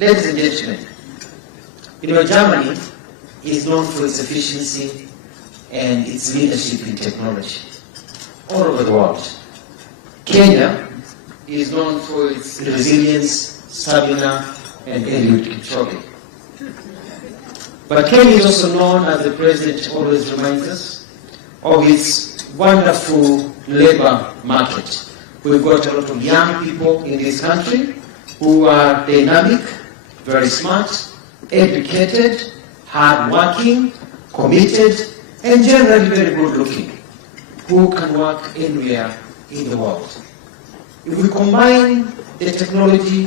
Ladies and gentlemen, Germany is known for its efficiency and its leadership in technology all over the world. Kenya is known for its resilience, stamina, and Eliud Kipchoge. But Kenya is also known, as the President always reminds us, of its wonderful labor market. We've got a lot of young people in this country who are dynamic, very smart, educated, hard-working, committed, and generally very good-looking, who can work anywhere in the world. If we combine the technology,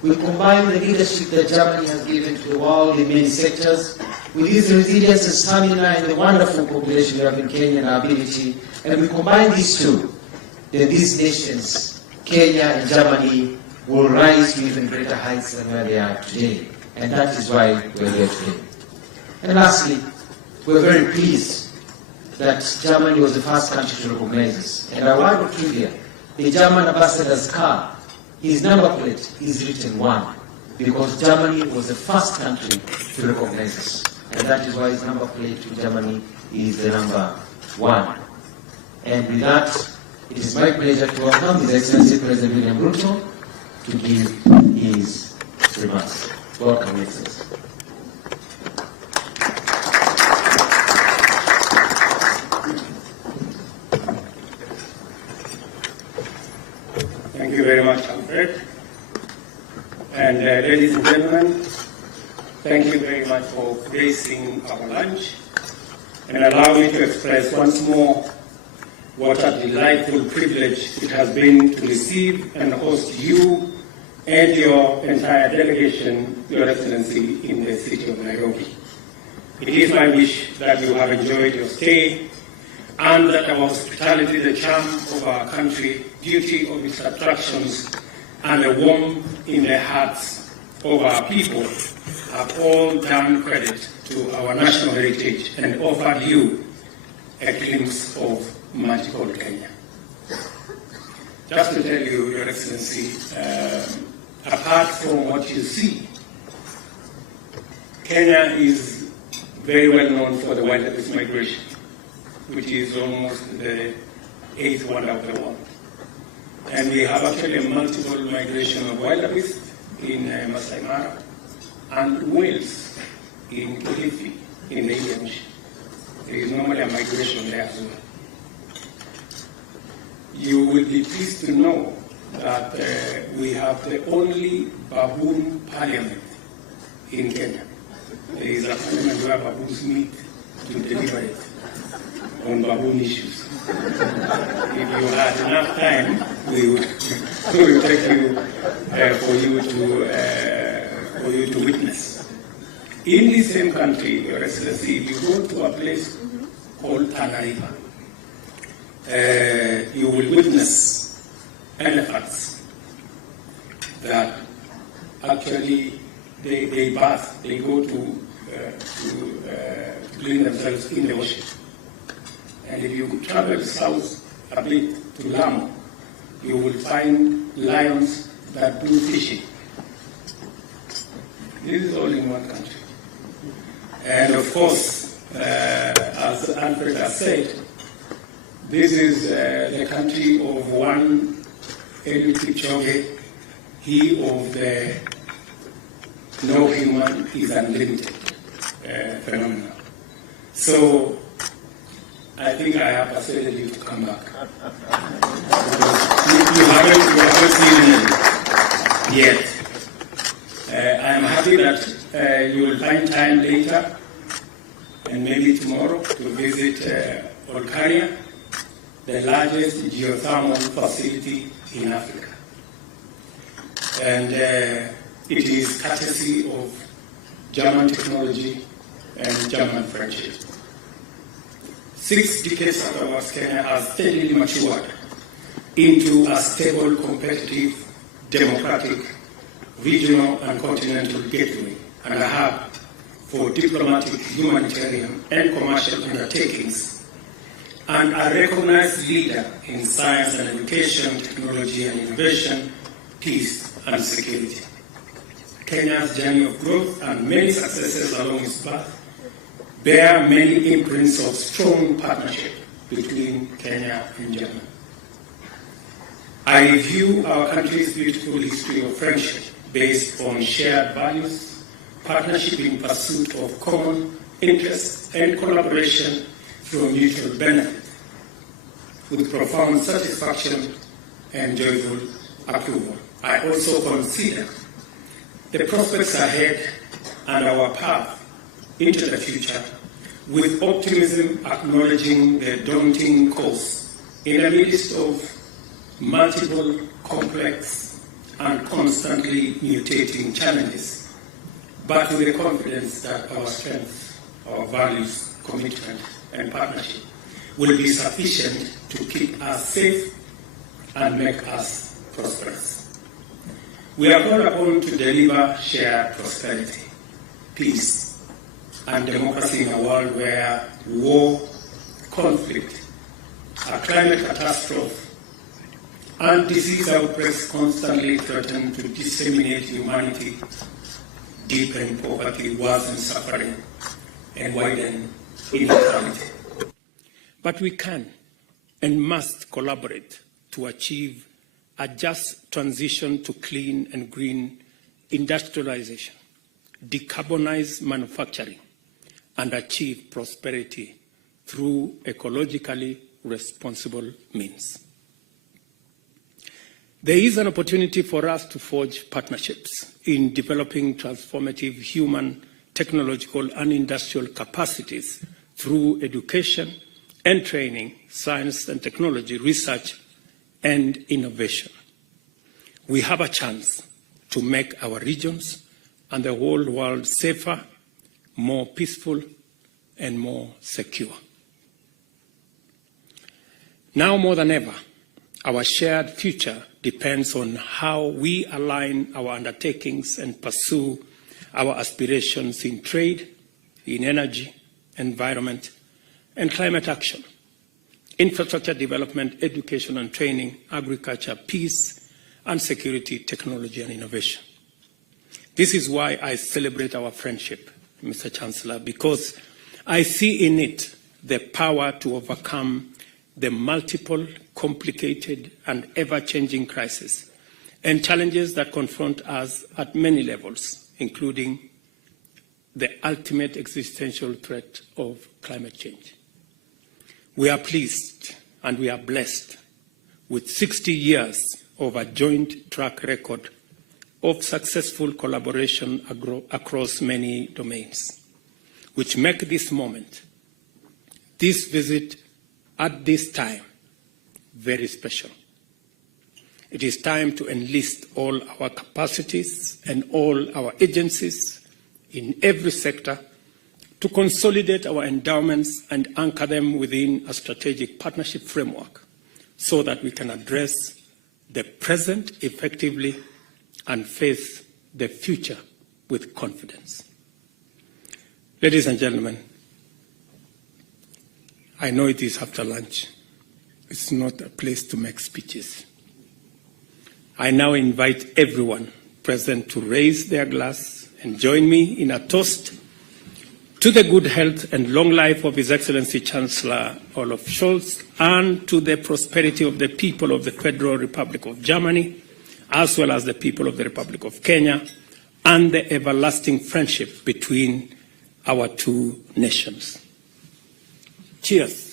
we combine the leadership that Germany has given to the world in many sectors, with this resilience and stamina and the wonderful population we have in Kenya and our ability, and we combine these two, then these nations, Kenya and Germany, will rise to even greater heights than where they are today. And that is why we're here today. And lastly, we're very pleased that Germany was the first country to recognize us. And our word of trivia, the German ambassador's car, his number plate is written 1, because Germany was the first country to recognize us. And that is why his number plate to Germany is the number 1. And with that, it is my pleasure to welcome His Excellency President William Ruto to give his remarks. Welcome, Excellency. Thank you very much, Alfred. And ladies and gentlemen, thank you very much for gracing our lunch. And allow me to express once more what a delightful privilege it has been to receive and host you and your entire delegation, Your Excellency, in the city of Nairobi. It is my wish that you have enjoyed your stay and that our hospitality, the charm of our country, beauty of its attractions, and the warmth in the hearts of our people have all done credit to our national heritage and offered you a glimpse of magical Kenya. Just to tell you, Your Excellency, apart from what you see, Kenya is very well known for the wildlife migration, which is almost the 8th wonder of the world. And we have actually a multiple migration of wildebeest in Masai Mara and whales in Kilifi in the Indian Ocean. There is normally a migration there as well. You will be pleased to know that we have the only baboon parliament in Kenya. There is a parliament where baboons meet to deliberate on baboon issues. If you had enough time, we will take you for you to witness. In the same country, Your Excellency, if you go to a place called Tana River, you will witness elephants that actually they bath, they go to clean themselves in the ocean. And if you travel south a bit to Lamu, you will find lions that do fishing. This is all in one country. And of course, as Alfred has said, this is the country of one Eliud Kipchoge, he of the no human is unlimited phenomenon. So I think I have persuaded you to come back. you haven't seen me yet. I am happy that you will find time later and maybe tomorrow to visit Olkaria, the largest geothermal facility in Africa. And it is courtesy of German technology and German friendship. 6 decades afterwards, Kenya has steadily matured into a stable, competitive, democratic, regional and continental gateway and a hub for diplomatic, humanitarian and commercial undertakings, and a recognized leader in science and education, technology and innovation, peace and security. Kenya's journey of growth and many successes along its path bear many imprints of strong partnership between Kenya and Germany. I view our country's beautiful history of friendship based on shared values, partnership in pursuit of common interests, and collaboration for mutual benefit, with profound satisfaction and joyful approval. I also consider the prospects ahead and our path into the future with optimism, acknowledging the daunting course in the midst of multiple, complex, and constantly mutating challenges, but with the confidence that our strength, our values, commitment, and partnership will be sufficient to keep us safe and make us prosperous. We are called upon to deliver shared prosperity, peace, and democracy in a world where war, conflict, a climate catastrophe, and disease outbreaks constantly threaten to disseminate humanity, deepen poverty, worsen suffering, and widen inequality. But we can and must collaborate to achieve a just transition to clean and green industrialization, decarbonize manufacturing, and achieve prosperity through ecologically responsible means. There is an opportunity for us to forge partnerships in developing transformative human, technological, and industrial capacities through education and training, science and technology, research, and innovation. We have a chance to make our regions and the whole world safer, more peaceful, and more secure. Now more than ever, our shared future depends on how we align our undertakings and pursue our aspirations in trade, in energy, environment, and climate action, infrastructure development, education and training, agriculture, peace and security, technology and innovation. This is why I celebrate our friendship, Mr. Chancellor, because I see in it the power to overcome the multiple, complicated, and ever-changing crises and challenges that confront us at many levels, including the ultimate existential threat of climate change. We are pleased and we are blessed with 60 years of a joint track record of successful collaboration across many domains, which make this moment, this visit at this time, very special. It is time to enlist all our capacities and all our agencies in every sector to consolidate our endowments and anchor them within a strategic partnership framework so that we can address the present effectively and face the future with confidence. Ladies and gentlemen, I know it is after lunch. It's not a place to make speeches. I now invite everyone present to raise their glass and join me in a toast to the good health and long life of His Excellency Chancellor Olaf Scholz and to the prosperity of the people of the Federal Republic of Germany, as well as the people of the Republic of Kenya, and the everlasting friendship between our two nations. Cheers.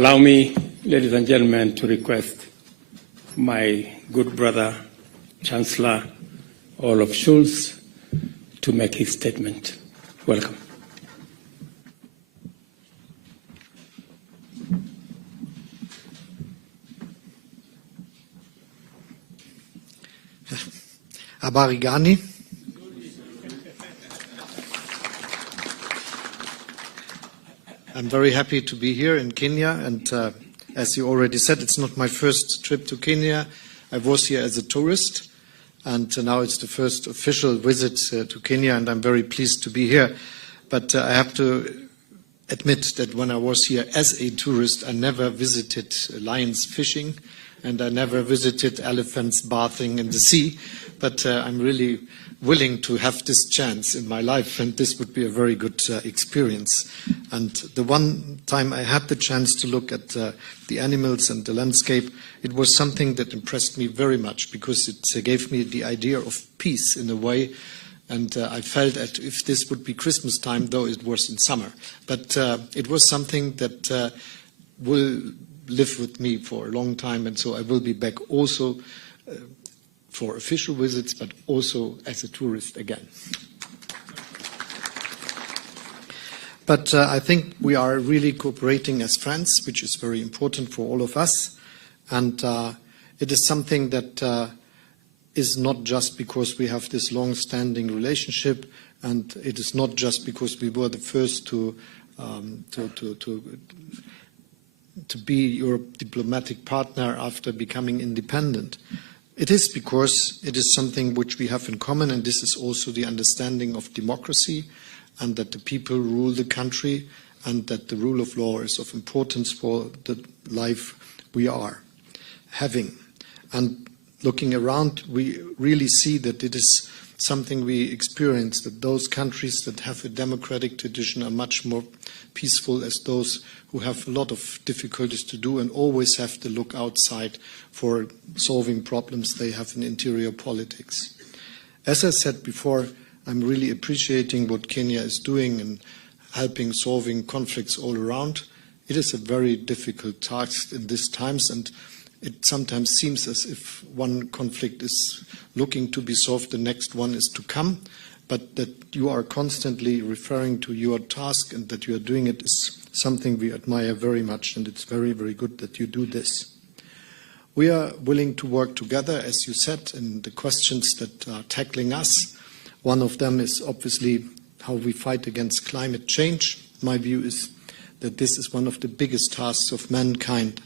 Allow me, ladies and gentlemen, to request my good brother, Chancellor Olaf Scholz, to make his statement. Welcome. Habari gani? I'm very happy to be here in Kenya, and as you already said, it's not my first trip to Kenya. I was here as a tourist, and now it's the first official visit to Kenya, and I'm very pleased to be here. But I have to admit that when I was here as a tourist, I never visited lions fishing, and I never visited elephants bathing in the sea. But I'm really willing to have this chance in my life, and this would be a very good experience. And the one time I had the chance to look at the animals and the landscape, it was something that impressed me very much, because it gave me the idea of peace in a way. And I felt that if this would be Christmas time, though it was in summer, but it was something that will live with me for a long time, and so I will be back also for official visits, but also as a tourist again. But I think we are really cooperating as friends, which is very important for all of us. And it is something that is not just because we have this long-standing relationship, and it is not just because we were the first to be your diplomatic partner after becoming independent. It is because it is something which we have in common, and this is also the understanding of democracy, and that the people rule the country, and that the rule of law is of importance for the life we are having. And looking around, we really see that it is something we experience, that those countries that have a democratic tradition are much more peaceful as those who have a lot of difficulties to do and always have to look outside for solving problems they have in interior politics. As I said before, I'm really appreciating what Kenya is doing in helping solving conflicts all around. It is a very difficult task in these times, and it sometimes seems as if one conflict is looking to be solved, the next one is to come, but that you are constantly referring to your task and that you are doing it is something we admire very much, and it's very, very good that you do this. We are willing to work together, as you said, in the questions that are tackling us. One of them is obviously how we fight against climate change. My view is that this is one of the biggest tasks of mankind,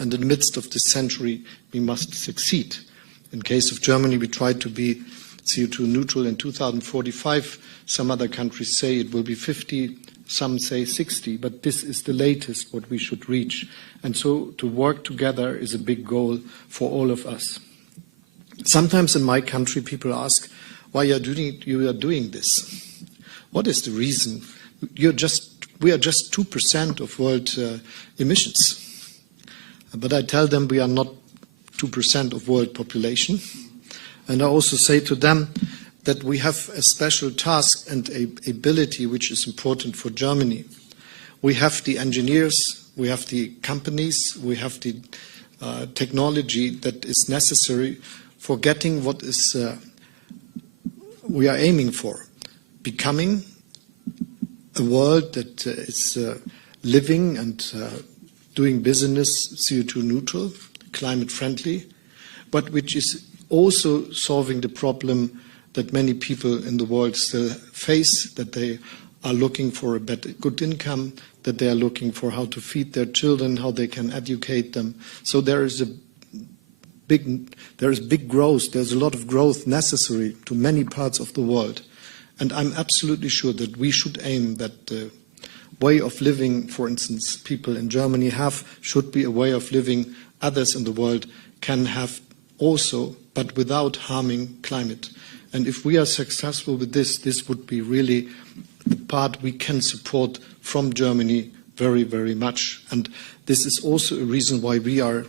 and in the midst of this century, we must succeed. In case of Germany, we tried to be CO2 neutral in 2045. Some other countries say it will be 50, some say 60, but this is the latest what we should reach. And so to work together is a big goal for all of us. Sometimes in my country, people ask, why you are doing this? What is the reason? We are just 2% of world emissions. But I tell them we are not 2% of world population. And I also say to them that we have a special task and a ability which is important for Germany. We have the engineers, we have the companies, we have the technology that is necessary for getting what is we are aiming for, becoming a world that is living and doing business CO2 neutral, climate friendly, but which is also solving the problem that many people in the world still face, that they are looking for a better, good income, that they are looking for how to feed their children, how they can educate them. So there is big growth. There's a lot of growth necessary to many parts of the world. And I'm absolutely sure that we should aim that the way of living, for instance, people in Germany have, should be a way of living others in the world can have also, but without harming climate. And if we are successful with this, this would be really the part we can support from Germany very, very much. And this is also a reason why we are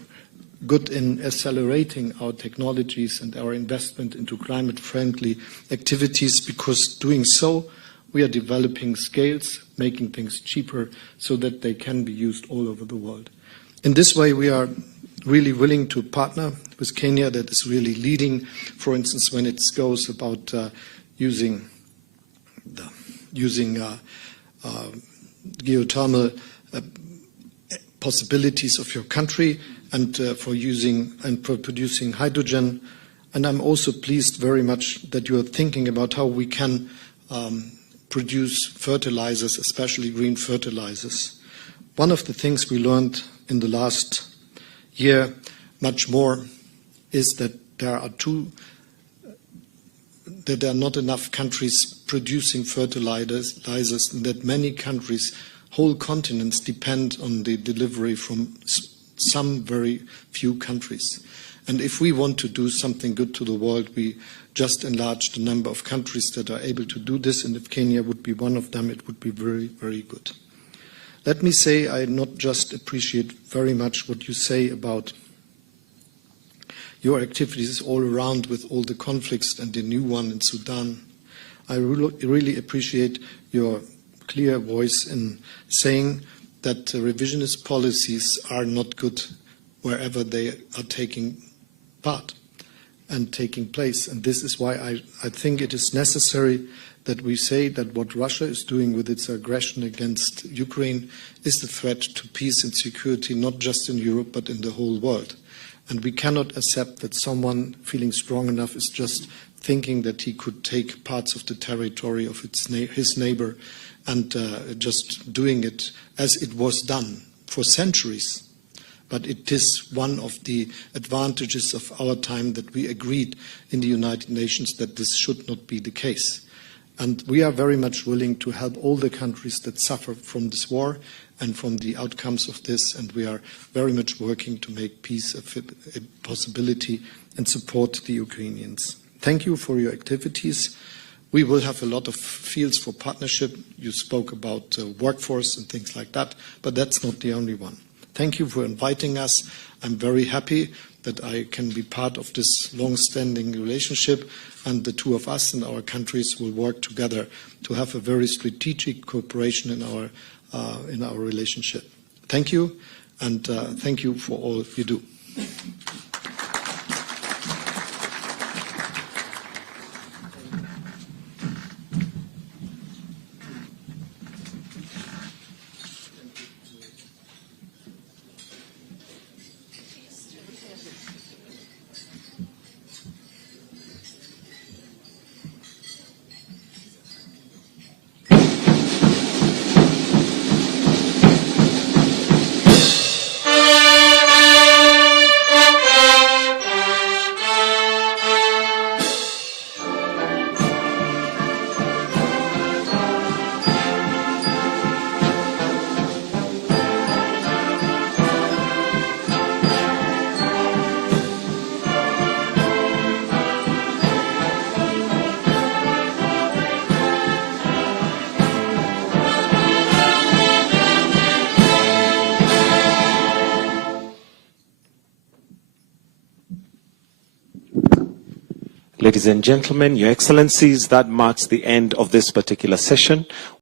good in accelerating our technologies and our investment into climate-friendly activities, because doing so, we are developing scales, making things cheaper so that they can be used all over the world. In this way, we are really willing to partner with Kenya that is really leading, for instance, when it goes about using geothermal possibilities of your country and for using and for producing hydrogen. And I'm also pleased very much that you are thinking about how we can produce fertilizers, especially green fertilizers. One of the things we learned in the last year much more is that there are not enough countries producing fertilizers, and that many countries, whole continents, depend on the delivery from some very few countries. And if we want to do something good to the world, we just enlarge the number of countries that are able to do this, and if Kenya would be one of them, it would be very, very good. Let me say I not just appreciate very much what you say about your activities all around with all the conflicts and the new one in Sudan. I really appreciate your clear voice in saying that revisionist policies are not good wherever they are taking part and taking place. And this is why I think it is necessary that we say that what Russia is doing with its aggression against Ukraine is the threat to peace and security, not just in Europe, but in the whole world. And we cannot accept that someone feeling strong enough is just thinking that he could take parts of the territory of his neighbor and just doing it as it was done for centuries. But it is one of the advantages of our time that we agreed in the United Nations that this should not be the case. And we are very much willing to help all the countries that suffer from this war and from the outcomes of this, and we are very much working to make peace a possibility and support the Ukrainians. Thank you for your activities. We will have a lot of fields for partnership. You spoke about workforce and things like that, but that's not the only one. Thank you for inviting us. I'm very happy that I can be part of this long-standing relationship, and the two of us and our countries will work together to have a very strategic cooperation in our relationship. Thank you, and thank you for all you do. Ladies and gentlemen, Your Excellencies, that marks the end of this particular session.